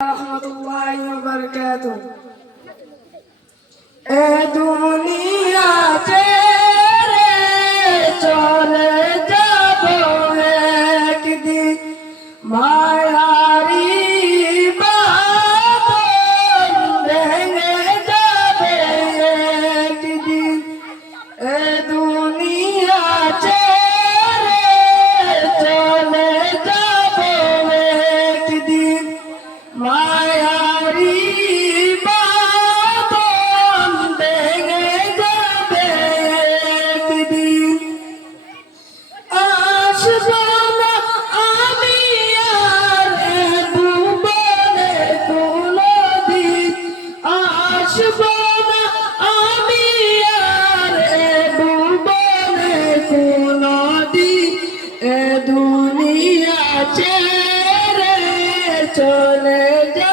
रहमतुल्लाहि व बरकातुहू। ए दुनिया ছেড়ে চলে যাব একদিন, মায়ারি বাঁধন ভেঙে যাবে একদিন। এ দুনিয়া ছেড়ে চলে যাব একদিন, মায়ারি বাঁধন ভেঙে যাবে একদিন। আসবো না আমি আর এ ভুবনে কোনদিন, আসবো না আমি আর এ ভুবনে কোনদিন। এ দুনিয়া ছেড়ে চলে যা